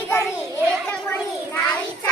घरी घरी एक कोणी नाहीचा